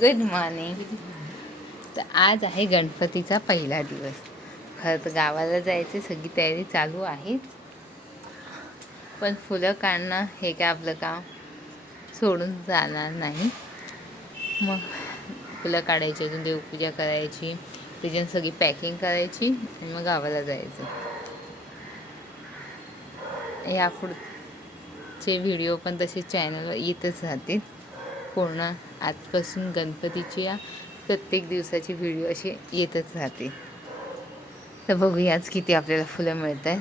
Good morning. तर आज आहे गणपतीचा पहिला दिवस. खरं तर गावाला जायची सगळी तयारी चालू आहेच. पण फुलं काढणं हे काय आपलं काम? सोडून जाणार नाही. मग फुलं काढायची अजून देवपूजा करायची त्याच्यानं सगळी पॅकिंग करायची आणि मग गावाला जायचं. या पुढचे व्हिडिओ पण तसे चॅनलवर येतच राहतील. पूर्ण आजपासून गणपतीच्या प्रत्येक दिवसाची व्हिडिओ असे येतच राहते. तर बघूया आज किती आपल्याला फुलं मिळत आहेत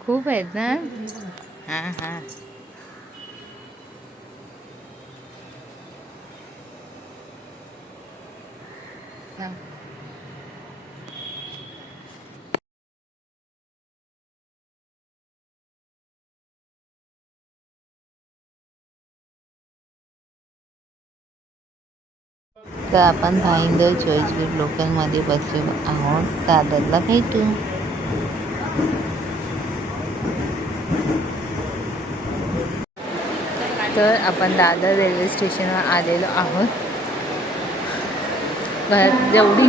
खूप आहेत ना? हां हां. हां. तर आपण भाईंदर चॉईसगेट लोकलमध्ये बसलेलो आहोत. दादरला भेटू तर आपण दादर रेल्वे स्टेशनवर आलेलो आहोत. घरात जेवढी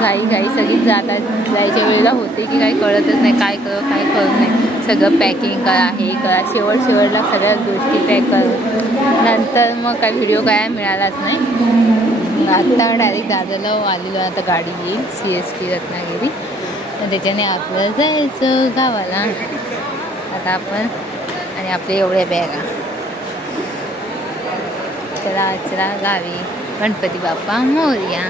घाई घाई सगळी जातात जायच्या वेळेला होते की काही कळतच नाही काय करू काय कळत नाही. सगळं पॅकिंग करा हे करा शेवट शेवटला सगळ्या गोष्टी पॅक करू. नंतर मग काय व्हिडिओ काय मिळालाच नाही. आत्ता डायरेक्ट दादाला आलेलो आता गाडी येईल सी एस टी रत्नागिरी त्याच्याने आपल्याला जायचं गावाला. आता आपण आणि आपले एवढ्या बॅगा. चला चला गावी. गणपती बाप्पा मोर्या.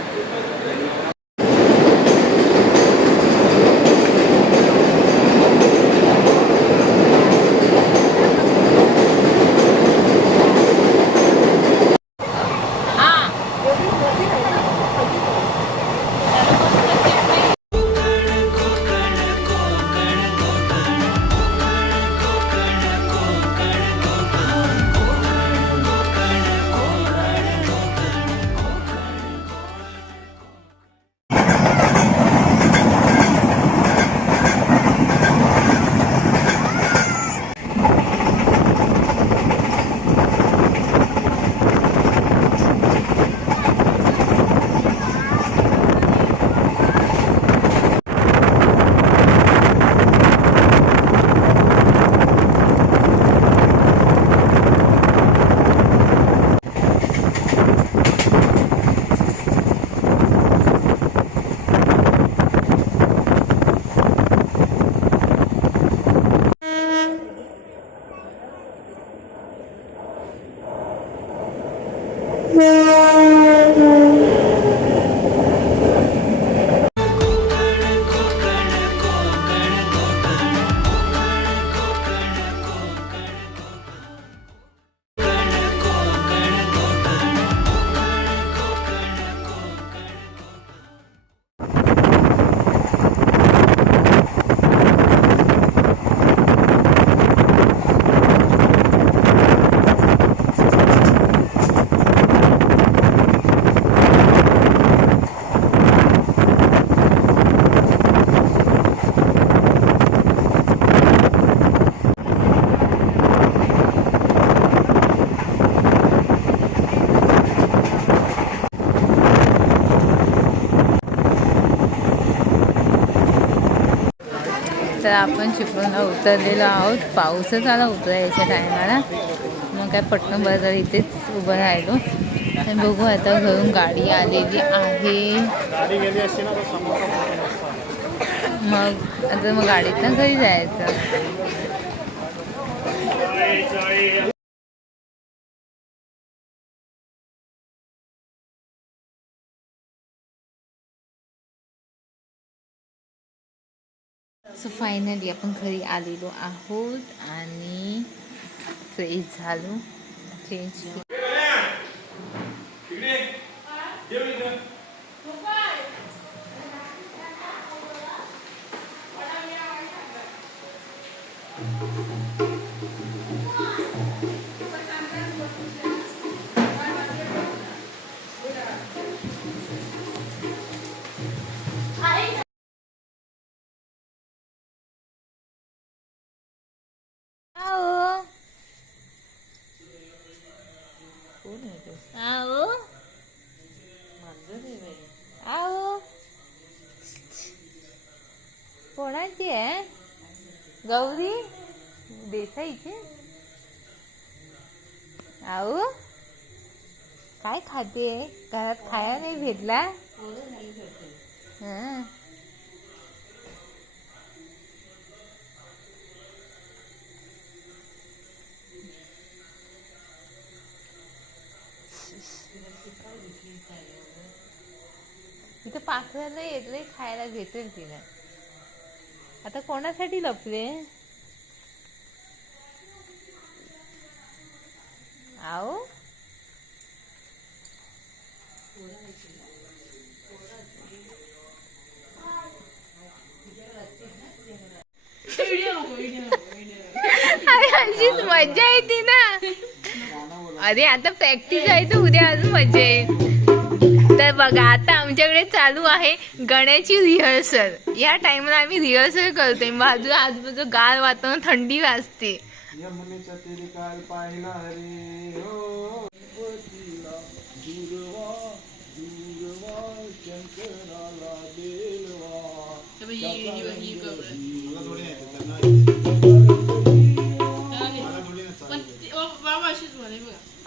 तर आपण चिपळूणला उतरलेलो आहोत. पाऊसच आला उतरायच्या टायमाला. मग काय पटकन बाजार इथेच उभं राहिलो. आणि बघू आता घरून गाडी आलेली आहे. मग आता मग गाडीतनं घरी जायचं. सो फायनली आपण घरी आलेलो आहोत आणि फ्रेश झालो. चेंज गौरी देसाईची आऊ काय खाते? घरात खाया नाही भेटला? हं. पाकळ्याला पाखराला येतलंय खायला भेटेल तिला. आता कोणासाठी लपले? आओ अशीच मजा येते ना. अरे आता प्रॅक्टिस आहे तर उद्या अजून मजा येईल. तर बघा आता आमच्याकडे चालू आहे गण्याची रिहर्सल या टाइमला आम्ही रिहर्सल करतोय. बाजूला आजूबाजू गार वातावरण थंडी वाजते. हो.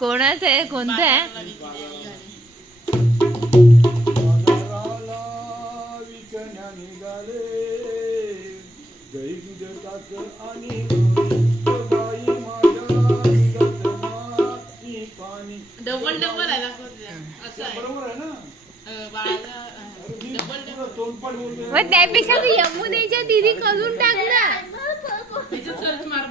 कोणाचं आहे? कोणतं आहे? डबल डबल आहे. त्यापेक्षा यमुनेच्या दिदी करून टाकणार सर्च मार